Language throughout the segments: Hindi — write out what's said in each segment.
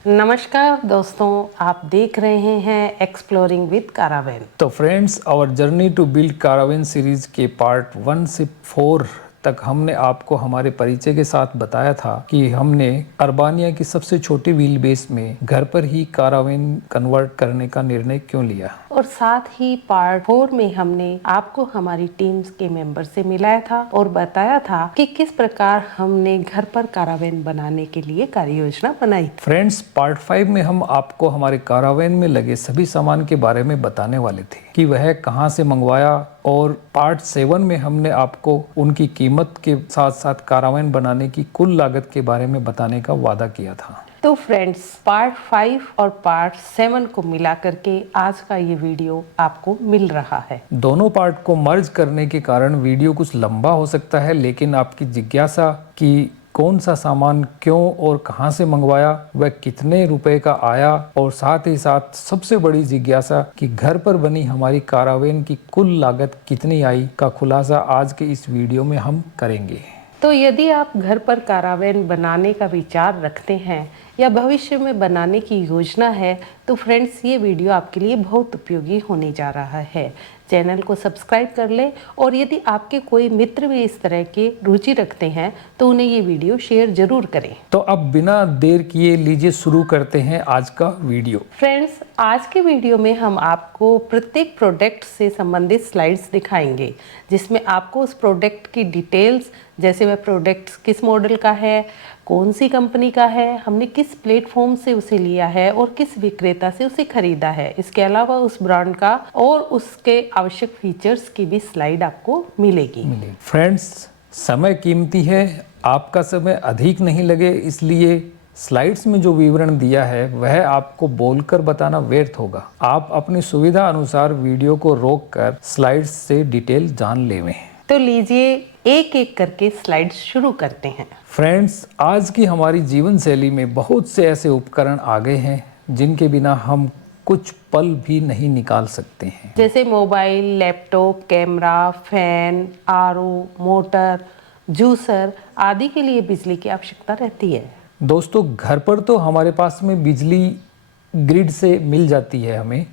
नमस्कार दोस्तों, आप देख रहे हैं एक्सप्लोरिंग विद कारावैन। तो friends, our journey to build caravan series के पार्ट 1 से 4 तक हमने आपको हमारे परिचय के साथ बताया था कि हमने अर्बानिया की सबसे छोटी व्हील बेस में घर पर ही कारावैन कन्वर्ट करने का निर्णय क्यों लिया। और साथ ही पार्ट 4 में हमने आपको हमारी टीम्स के मेंबर से मिलाया था और बताया था कि किस प्रकार हमने घर पर कारावैन बनाने के लिए कार्य योजना बनाई थी। फ्रेंड्स, पार्ट 5 में हम आपको हमारे कारावैन में लगे सभी सामान के बारे में बताने वाले थे कि वह कहां से मंगवाया, और पार्ट 7 में हमने आपको उनकी कीमत के साथ साथ कारावैन बनाने की कुल लागत के बारे में बताने का वादा किया था। तो फ्रेंड्स, पार्ट 5 और पार्ट 7 को मिला करके आज का ये वीडियो आपको मिल रहा है। दोनों पार्ट को मर्ज करने के कारण वीडियो कुछ लंबा हो सकता है, लेकिन आपकी जिज्ञासा कि कौन सा सामान क्यों और कहां से मंगवाया, वह कितने रुपए का आया, और साथ ही साथ सबसे बड़ी जिज्ञासा कि घर पर बनी हमारी कारावैन की कुल लागत कितनी आई का खुलासा आज के इस वीडियो में हम करेंगे। तो यदि आप घर पर कारावैन बनाने का विचार रखते हैं या भविष्य में बनाने की योजना है तो फ्रेंड्स, ये वीडियो आपके लिए बहुत उपयोगी होने जा रहा है। चैनल को सब्सक्राइब कर लें, और यदि आपके कोई मित्र भी इस तरह के रुचि रखते हैं तो उन्हें ये वीडियो शेयर जरूर करें। तो अब बिना देर किए लीजिए शुरू करते हैं आज का वीडियो। फ्रेंड्स, आज के वीडियो में हम आपको प्रत्येक प्रोडक्ट से संबंधित स्लाइड्स दिखाएंगे, जिसमें आपको उस प्रोडक्ट की डिटेल्स, जैसे वह प्रोडक्ट किस मॉडल का है, कौन सी कंपनी का है, हमने किस प्लेटफॉर्म से उसे लिया है और किस विक्रेता से उसे खरीदा है, इसके अलावा उस ब्रांड का और उसके आवश्यक फीचर्स की भी स्लाइड आपको मिलेगी। फ्रेंड्स, समय कीमती है, आपका समय अधिक नहीं लगे, इसलिए स्लाइड्स में जो विवरण दिया है वह आपको बोलकर बताना व्यर्थ होगा। आप अपनी सुविधा अनुसार वीडियो को रोककर स्लाइड्स से डिटेल जान लेवें। तो लीजिए एक एक करके स्लाइड्स शुरू करते हैं। फ्रेंड्स, आज की हमारी जीवन शैली में बहुत से ऐसे उपकरण आ गए हैं जिनके बिना हम कुछ पल भी नहीं निकाल सकते हैं, जैसे mobile, laptop, camera, fan, RO, motor, juicer आदि के लिए बिजली की आवश्यकता रहती है। दोस्तों, घर पर तो हमारे पास में बिजली ग्रिड से मिल जाती है हमें,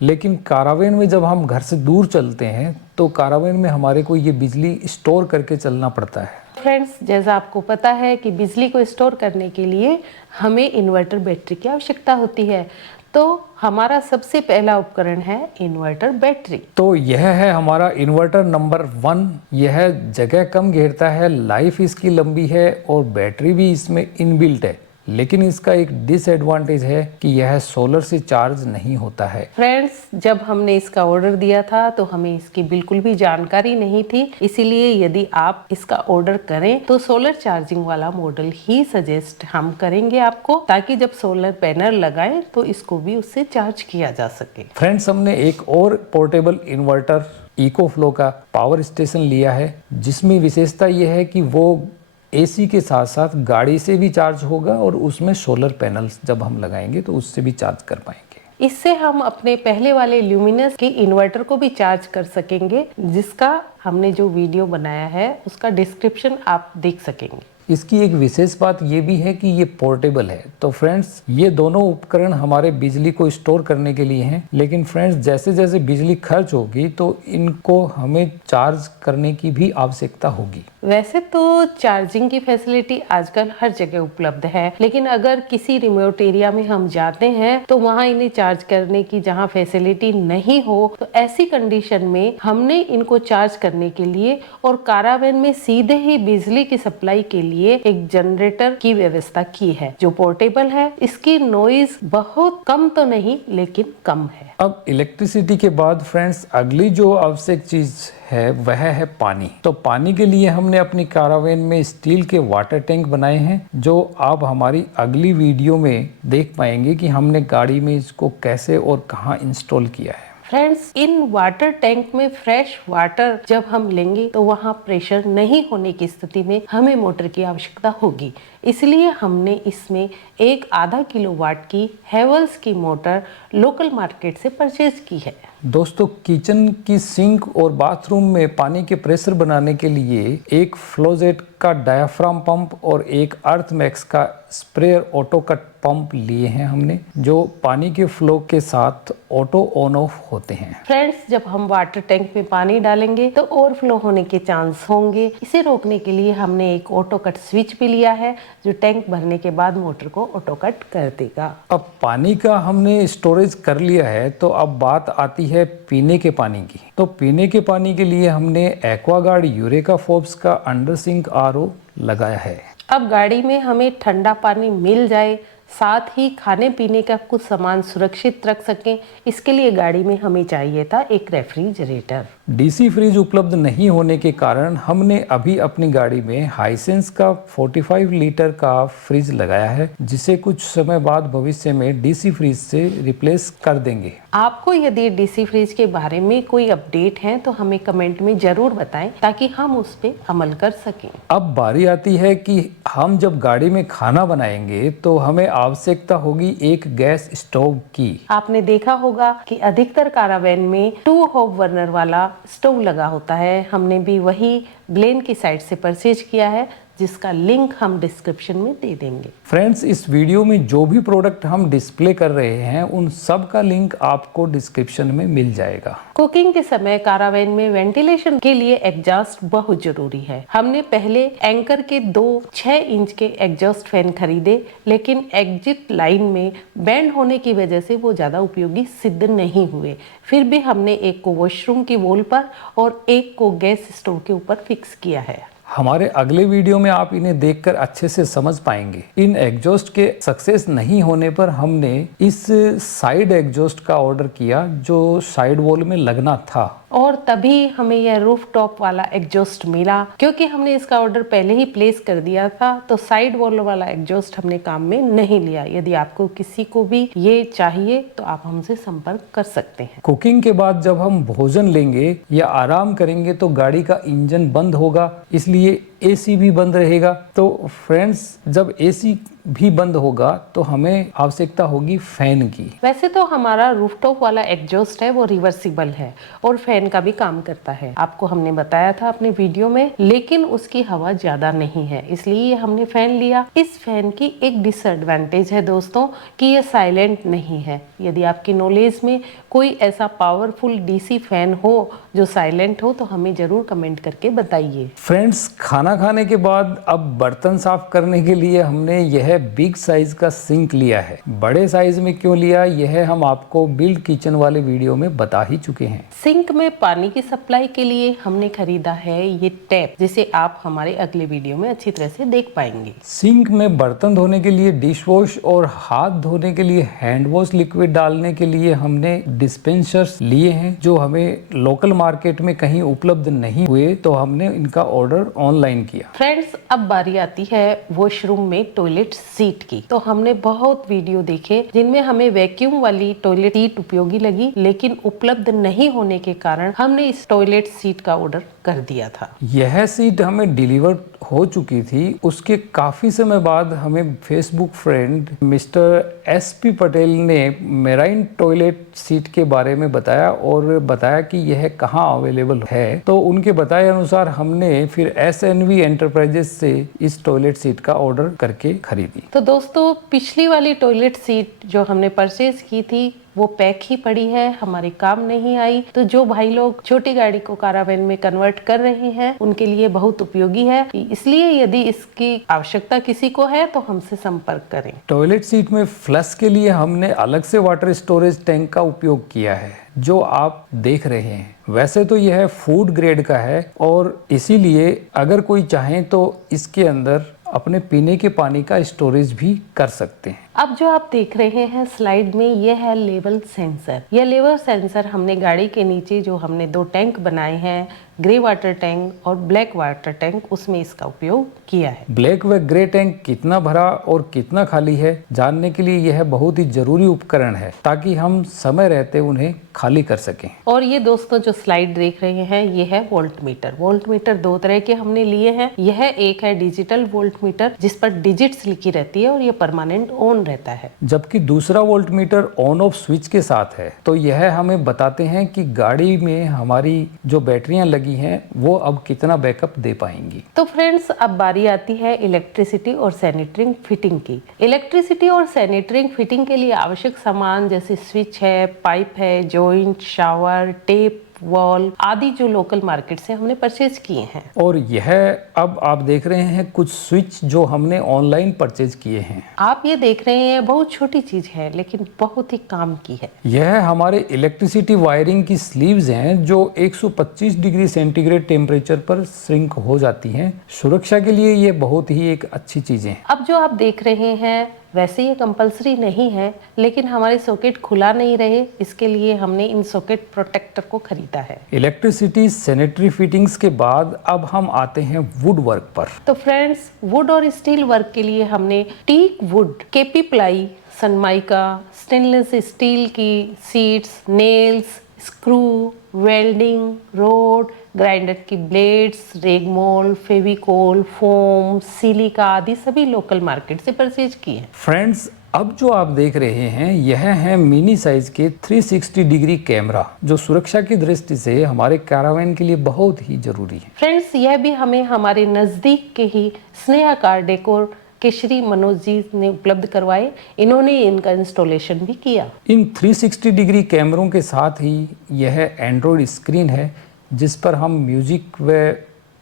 लेकिन कारावैन में जब हम घर से दूर चलते हैं तो कारावैन में हमारे को ये बिजली स्टोर करके चलना पड़ता है। फ्रेंड्स, जैसा आपको पता है कि बिजली को स्टोर करने के लिए हमें इन्वर्टर बैटरी की आवश्यकता होती है, तो हमारा सबसे पहला उपकरण है इन्वर्टर बैटरी। तो यह है हमारा इन्वर्टर नंबर 1। यह जगह कम घेरता है, लाइफ इसकी लंबी है और बैटरी भी इसमें इनबिल्ट है, लेकिन इसका एक डिसएडवांटेज है कि यह सोलर से चार्ज नहीं होता है। फ्रेंड्स, जब हमने इसका ऑर्डर दिया था तो हमें इसकी बिल्कुल भी जानकारी नहीं थी, इसीलिए यदि आप इसका ऑर्डर करें तो सोलर चार्जिंग वाला मॉडल ही सजेस्ट हम करेंगे आपको, ताकि जब सोलर पैनल लगाएं तो इसको भी उससे चार्ज किया जा सके। फ्रेंड्स, हमने एक और पोर्टेबल इन्वर्टर इकोफ्लो का पावर स्टेशन लिया है, जिसमें विशेषता यह है कि वो एसी के साथ साथ गाड़ी से भी चार्ज होगा और उसमें सोलर पैनल्स जब हम लगाएंगे तो उससे भी चार्ज कर पाएंगे। इससे हम अपने पहले वाले ल्यूमिनस के इन्वर्टर को भी चार्ज कर सकेंगे, जिसका हमने जो वीडियो बनाया है उसका डिस्क्रिप्शन आप देख सकेंगे। इसकी एक विशेष बात ये भी है कि ये पोर्टेबल है। तो फ्रेंड्स, ये दोनों उपकरण हमारे बिजली को स्टोर करने के लिए हैं, लेकिन फ्रेंड्स जैसे जैसे बिजली खर्च होगी तो इनको हमें चार्ज करने की भी आवश्यकता होगी। वैसे तो चार्जिंग की फैसिलिटी आजकल हर जगह उपलब्ध है, लेकिन अगर किसी रिमोट एरिया में हम जाते हैं तो वहाँ इन्हें चार्ज करने की जहाँ फैसिलिटी नहीं हो, तो ऐसी कंडीशन में हमने इनको चार्ज करने के लिए और कारावैन में सीधे ही बिजली की सप्लाई के लिए एक जनरेटर की व्यवस्था की है, जो पोर्टेबल है। इसकी नॉइज बहुत कम तो नहीं, लेकिन कम है। अब इलेक्ट्रिसिटी के बाद फ्रेंड्स, अगली जो आवश्यक चीज है वह है पानी। तो पानी के लिए हमने अपनी कारावैन में स्टील के वाटर टैंक बनाए हैं, जो आप हमारी अगली वीडियो में देख पाएंगे कि हमने गाड़ी में इसको कैसे और कहाँ इंस्टॉल किया है। फ्रेंड्स, इन वाटर टैंक में फ्रेश वाटर जब हम लेंगे तो वहाँ प्रेशर नहीं होने की स्थिति में हमें मोटर की आवश्यकता होगी, इसलिए हमने इसमें एक आधा किलोवाट की हेवल्स की मोटर लोकल मार्केट से परचेज की है। दोस्तों, किचन की सिंक और बाथरूम में पानी के प्रेशर बनाने के लिए एक फ्लोजेट का डायाफ्राम पंप और एक अर्थमैक्स का स्प्रेयर ऑटो कट पंप लिए हैं हमने, जो पानी के फ्लो के साथ ऑटो ऑन ऑफ होते हैं। फ्रेंड्स, जब हम वाटर टैंक में पानी डालेंगे तो ओवरफ्लो होने के चांस होंगे। इसे रोकने के लिए हमने एक ऑटो कट स्विच भी लिया है, जो टैंक भरने के बाद मोटर को ऑटो कट कर देगा। अब पानी का हमने स्टोरेज कर लिया है, तो अब बात आती है पीने के पानी की। तो पीने के पानी के लिए हमने एक्वागार्ड यूरेका फोर्ब्स का अंडर सिंक आरओ लगाया है। अब गाड़ी में हमें ठंडा पानी मिल जाए, साथ ही खाने पीने का कुछ सामान सुरक्षित रख सकें, इसके लिए गाड़ी में हमें चाहिए था एक रेफ्रिजरेटर। डीसी फ्रिज उपलब्ध नहीं होने के कारण हमने अभी अपनी गाड़ी में हाइसेंस का 45 लीटर का फ्रिज लगाया है, जिसे कुछ समय बाद भविष्य में डीसी फ्रिज से रिप्लेस कर देंगे। आपको यदि डीसी फ्रिज के बारे में कोई अपडेट है तो हमें कमेंट में जरूर बताएं, ताकि हम उस पर अमल कर सकें। अब बारी आती है कि हम जब गाड़ी में खाना बनाएंगे तो हमें आवश्यकता होगी एक गैस स्टोव की। आपने देखा होगा कि अधिकतर कारावैन में 2 हॉब बर्नर वाला स्टोव लगा होता है। हमने भी वही ग्लेन की साइट से परचेज किया है, जिसका लिंक हम डिस्क्रिप्शन में दे देंगे। फ्रेंड्स, इस वीडियो में जो भी प्रोडक्ट हम डिस्प्ले कर रहे हैं, उन सब का लिंक आपको डिस्क्रिप्शन में मिल जाएगा। कुकिंग के समय कारावैन में वेंटिलेशन के लिए एग्जॉस्ट बहुत जरूरी है। हमने पहले एंकर के 2 6 इंच के एग्जॉस्ट फैन खरीदे, लेकिन एग्जिट लाइन में बैंड होने की वजह से वो ज्यादा उपयोगी सिद्ध नहीं हुए। फिर भी हमने एक को वॉशरूम की वॉल पर और एक को गैस स्टोव के ऊपर फिक्स किया है। हमारे अगले वीडियो में आप इन्हें देखकर अच्छे से समझ पाएंगे। इन एग्जॉस्ट के सक्सेस नहीं होने पर हमने इस साइड एग्जॉस्ट का ऑर्डर किया, जो साइड वॉल में लगना था, और तभी हमें यह रूफ टॉप वाला एग्जॉस्ट मिला। क्योंकि हमने इसका ऑर्डर पहले ही प्लेस कर दिया था, तो साइड वॉल वाला एग्जॉस्ट हमने काम में नहीं लिया। यदि आपको किसी को भी ये चाहिए तो आप हमसे संपर्क कर सकते हैं। कुकिंग के बाद जब हम भोजन लेंगे या आराम करेंगे तो गाड़ी का इंजन बंद होगा, इसलिए एसी भी बंद रहेगा। तो फ्रेंड्स, जब एसी भी बंद होगा तो हमें आवश्यकता होगी फैन की। वैसे तो हमारा रूफटॉप वाला एग्जॉस्ट है वो रिवर्सिबल है और फैन का भी काम करता है, आपको हमने बताया था अपने वीडियो में, लेकिन उसकी हवा ज्यादा नहीं है, इसलिए हमने फैन लिया। इस फैन की एक डिसएडवांटेज है दोस्तों कि ये साइलेंट नहीं है। यदि आपकी नॉलेज में कोई ऐसा पावरफुल डीसी फैन हो जो साइलेंट हो तो हमें जरूर कमेंट करके बताइए। फ्रेंड्स, खाना खाने के बाद अब बर्तन साफ करने के लिए हमने यह बिग साइज का सिंक लिया है। बड़े साइज में क्यों लिया, यह हम आपको बिल्ड किचन वाले वीडियो में बता ही चुके हैं। सिंक में पानी की सप्लाई के लिए हमने खरीदा है ये टैप, जिसे आप हमारे अगले वीडियो में अच्छी तरह से देख पाएंगे। सिंक में बर्तन धोने के लिए डिश वॉश और हाथ धोने के लिए हैंड वॉश लिक्विड डालने के लिए हमने डिस्पेंसर्स लिए हैं, जो हमें लोकल मार्केट में कहीं उपलब्ध नहीं हुए, तो हमने इनका ऑर्डर ऑनलाइन किया। फ्रेंड्स, अब बारी आती है वॉशरूम में टॉयलेट सीट की। तो हमने बहुत वीडियो देखे जिनमें हमें वैक्यूम वाली टॉयलेट सीट उपयोगी लगी, लेकिन उपलब्ध नहीं होने के कारण हमने इस टॉयलेट सीट का ऑर्डर कर दिया था। यह सीट हमें डिलीवर हो चुकी थी। उसके काफी समय बाद हमें Facebook friend mister SP Patel ने मेराइन टॉयलेट सीट के बारे में बताया और बताया कि यह कहाँ अवेलेबल है। तो उनके बताए अनुसार हमने फिर SNV एंटरप्राइजेस से इस टॉयलेट सीट का ऑर्डर करके खरीदी। तो दोस्तों, पिछली वाली टॉयलेट सीट जो हमने परचेज की थी वो पैक ही पड़ी है, हमारे काम नहीं आई। तो जो भाई लोग छोटी गाड़ी को कारावैन में कन्वर्ट कर रहे हैं उनके लिए बहुत उपयोगी है, इसलिए यदि इसकी आवश्यकता किसी को है तो हमसे संपर्क करें। टॉयलेट सीट में फ्लश के लिए हमने अलग से वाटर स्टोरेज टैंक का उपयोग किया है, जो आप देख रहे हैं। वैसे तो यह फूड ग्रेड का है और इसीलिए अगर कोई चाहे तो इसके अंदर अपने पीने के पानी का स्टोरेज भी कर सकते हैं। अब जो आप देख रहे हैं स्लाइड में, ये है लेवल सेंसर। यह लेवल सेंसर हमने गाड़ी के नीचे जो हमने 2 टैंक बनाए हैं, ग्रे वाटर टैंक और ब्लैक वाटर टैंक, उसमें इसका उपयोग किया है। ब्लैक व ग्रे टैंक कितना भरा और कितना खाली है जानने के लिए यह बहुत ही जरूरी उपकरण है, ताकि हम समय रहते उन्हें खाली कर सकें। और ये दोस्तों जो स्लाइड देख रहे हैं, ये है वोल्ट मीटर। वोल्ट मीटर 2 तरह के हमने लिए हैं। यह एक है डिजिटल वोल्ट मीटर, जिस पर डिजिट्स लिखी रहती है और ये परमानेंट ऑन रहता है, जबकि दूसरा volt meter on off switch के साथ है। तो यह हमें बताते हैं कि गाड़ी में हमारी जो बैटरियां लगी हैं वो अब कितना बैकअप दे पाएंगी। तो फ्रेंड्स, अब बारी आती है इलेक्ट्रिसिटी और सैनिटरिंग फिटिंग की। इलेक्ट्रिसिटी और सैनिटरिंग फिटिंग के लिए आवश्यक सामान जैसे स्विच है, पाइप है, जॉइंट, शावर, टेप, वॉल आदि जो लोकल मार्केट से हमने परचेज किए हैं। और यह अब आप देख रहे हैं कुछ स्विच जो हमने ऑनलाइन परचेज किए हैं। आप ये देख रहे हैं बहुत छोटी चीज है, लेकिन बहुत ही काम की है। यह हमारे इलेक्ट्रिसिटी वायरिंग की स्लीव्स हैं जो 125 डिग्री सेंटीग्रेड टेम्परेचर पर श्रिंक हो जाती हैं। सुरक्षा के लिए ये बहुत ही एक अच्छी चीजें हैं। अब जो आप देख रहे हैं, वैसे ये कंपलसरी नहीं है, लेकिन हमारे सॉकेट खुला नहीं रहे, इसके लिए हमने इन सॉकेट प्रोटेक्टर को खरीदा है। इलेक्ट्रिसिटी सैनिटरी फिटिंग्स के बाद अब हम आते हैं वुड वर्क पर। तो फ्रेंड्स, वुड और स्टील वर्क के लिए हमने teak wood, KP ply, sunmica, stainless steel की sheets, nails, screw, welding rod, grinder की ब्लेड्स, रेगमोल, फेविकोल, फोम, सिलिका आदि सभी लोकल मार्केट से परचेज किए हैं। फ्रेंड्स, अब जो आप देख रहे हैं यह है मिनी साइज के 360 डिग्री कैमरा, जो सुरक्षा की दृष्टि से हमारे कैरावैन के लिए बहुत ही जरूरी है। फ्रेंड्स, यह भी हमें हमारे नजदीक के ही स्नेहा कार डेकोर के श्री मनोज जी ने उपलब्ध करवाए। इन्होंने इनका इंस्टॉलेशन भी किया। इन 360 डिग्री कैमरों के साथ ही यह एंड्रॉयड स्क्रीन है, जिस पर हम म्यूजिक व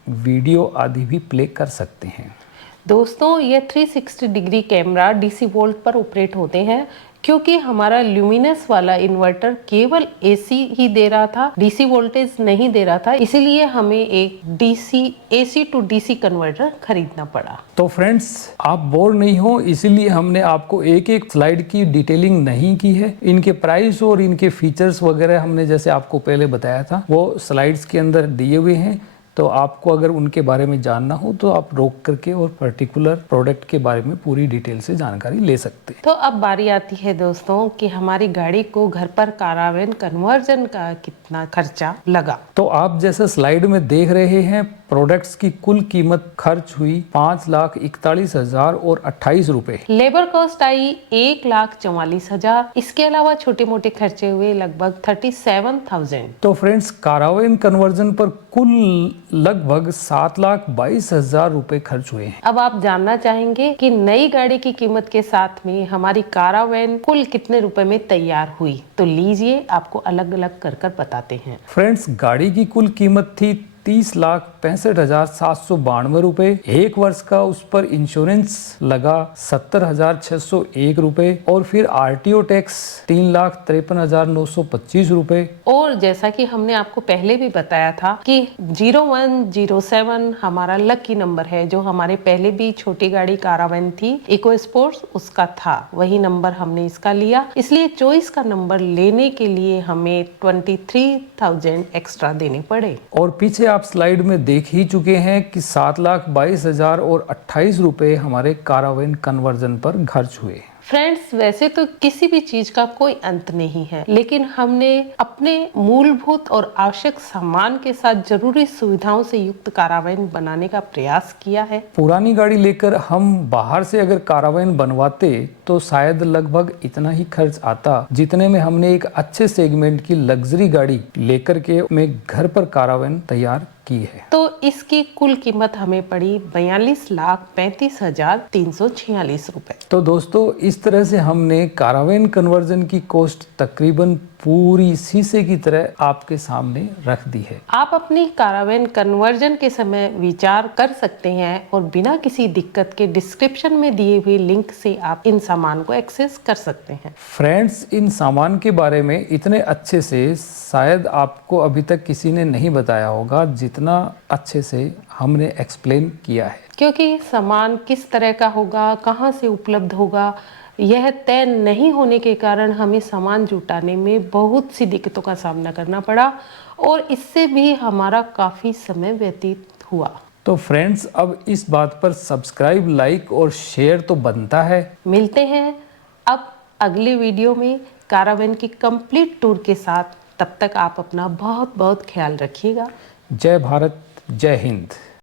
वीडियो आदि भी प्ले कर सकते हैं। दोस्तों, ये 360 डिग्री कैमरा डीसी वोल्ट पर ऑपरेट होते हैं, क्योंकि हमारा ल्यूमिनस वाला इन्वर्टर केवल एसी ही दे रहा था, डीसी वोल्टेज नहीं दे रहा था, इसीलिए हमें एक DC AC to DC converter खरीदना पड़ा। तो फ्रेंड्स, आप बोर नहीं हो, इसीलिए हमने आपको एक एक स्लाइड की डिटेलिंग नहीं की है। इनके प्राइस और इनके फीचर्स वगैरह हमने जैसे आपको पहले बताया था, वो स्लाइड्स के अंदर दिए हुए हैं। तो आपको अगर उनके बारे में जानना हो तो आप रोक करके और पर्टिकुलर प्रोडक्ट के बारे में पूरी डिटेल से जानकारी ले सकते हैं। तो अब बारी आती है दोस्तों कि हमारी गाड़ी को घर पर कारावैन कन्वर्जन का कितना खर्चा लगा। तो आप जैसे स्लाइड में देख रहे हैं, प्रोडक्ट्स की कुल कीमत खर्च हुई 5,41,028 रुपए। लेबर कॉस्ट आई 1,44,000। इसके अलावा छोटे मोटे खर्चे हुए लगभग 37,000। तो फ्रेंड्स, कारावैन कन्वर्जन पर कुल लगभग 7,22,000 रुपए खर्च हुए हैं। अब आप जानना चाहेंगे कि नई गाड़ी की कीमत के साथ में हमारी कारावैन कुल कितने रुपए में तैयार हुई, तो लीजिए आपको अलग अलग कर कर बताते हैं। फ्रेंड्स, गाड़ी की कुल कीमत थी 30,65,792 रुपए। एक वर्ष का उस पर इंश्योरेंस लगा 70,601 रुपए, और फिर आरटीओ टैक्स 3,53,925 रुपए। और जैसा कि हमने आपको पहले भी बताया था कि 0107 हमारा लकी नंबर है, जो हमारे पहले भी छोटी गाड़ी कारावैन थी इको स्पोर्ट्स, उसका था, वही नंबर हमने इसका लिया। इसलिए चॉइस का नंबर लेने के लिए हमें 23,000 एक्स्ट्रा देने पड़े। और पीछे आप स्लाइड में देख ही चुके हैं कि 7,22,028 रुपए हमारे कारावैन कन्वर्जन पर खर्च हुए। फ्रेंड्स, वैसे तो किसी भी चीज का कोई अंत नहीं है, लेकिन हमने अपने मूलभूत और आवश्यक सामान के साथ जरूरी सुविधाओं से युक्त कारावैन बनाने का प्रयास किया है। पुरानी गाड़ी लेकर हम बाहर से अगर कारावैन बनवाते तो शायद लगभग इतना ही खर्च आता, जितने में हमने एक अच्छे सेगमेंट की लग्जरी गाड़ी लेकर के में घर पर कारावैन तैयार की है। तो इसकी कुल कीमत हमें पड़ी 42,35,346 रुपए। तो दोस्तों, इस तरह से हमने कारावैन कन्वर्जन की कॉस्ट तकरीबन पूरी शीशे की तरह आपके सामने रख दी है। आप अपनी कारावैन कन्वर्जन के समय विचार कर सकते हैं और बिना किसी दिक्कत के डिस्क्रिप्शन में दिए हुए लिंक से आप इन सामान को एक्सेस कर सकते हैं। फ्रेंड्स, इन सामान के बारे में इतने अच्छे से शायद आपको अभी तक किसी ने नहीं बताया होगा जितना अच्छे से हमने एक्सप्लेन किया है। क्योंकि सामान किस तरह का होगा, कहाँ से उपलब्ध होगा, यह तय नहीं होने के कारण हमें सामान जुटाने में बहुत सी दिक्कतों का सामना करना पड़ा और इससे भी हमारा काफ़ी समय व्यतीत हुआ। तो फ्रेंड्स, अब इस बात पर सब्सक्राइब, लाइक और शेयर तो बनता है। मिलते हैं अब अगले वीडियो में कारावैन की कंप्लीट टूर के साथ। तब तक आप अपना बहुत बहुत ख्याल रखिएगा। जय भारत, जय हिंद।